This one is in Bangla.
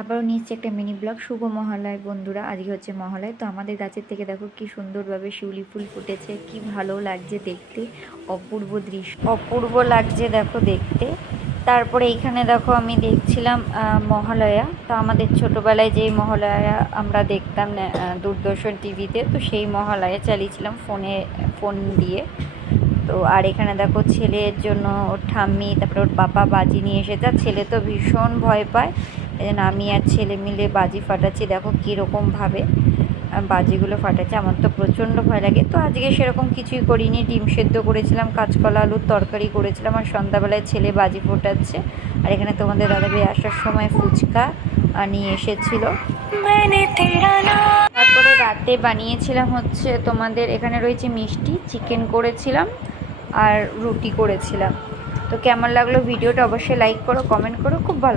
আবারও নিচ্ছি একটা মিনি ব্লগ। শুভ মহালয় বন্ধুরা, আজকে হচ্ছে মহালয়। তো আমাদের গাছের থেকে দেখো কি সুন্দরভাবে শিউলি ফুল ফুটেছে, কি ভালো লাগছে দেখতে, অপূর্ব দৃশ্য, অপূর্ব লাগছে দেখো দেখতে। তারপরে এইখানে দেখো আমি দেখছিলাম মহালয়া। তো আমাদের ছোটোবেলায় যেই মহালয়া আমরা দেখতাম দূরদর্শন টিভিতে, তো সেই মহালয়া চালিয়েছিলাম ফোন দিয়ে। তো আর এখানে দেখো ছেলের জন্য ওর ঠাম্মি, তারপরে ওর পাপা বাজি নিয়ে এসেছে। আর ছেলে তো ভীষণ ভয় পায়, এই জন্য আমি আর ছেলে মিলে বাজি ফাটাচ্ছি। দেখো কীরকমভাবে বাজিগুলো ফাটাচ্ছে, আমার তো প্রচণ্ড ভয় লাগে। তো আজকে সেরকম কিছুই করিনি, ডিম সেদ্ধ করেছিলাম, কাঁচকলা আলুর তরকারি করেছিলাম, আর সন্ধ্যাবেলায় ছেলে বাজি ফোটাচ্ছে। আর এখানে তোমাদের দাদাভাই আসার সময় ফুচকা নিয়ে এসেছিল। তারপরে রাতে বানিয়েছিলাম হচ্ছে তোমাদের, এখানে রয়েছে মিষ্টি, চিকেন করেছিলাম আর রুটি করেছিলাম। তো কেমন লাগলো ভিডিওটা অবশ্যই লাইক করো, কমেন্ট করো। খুব ভালো।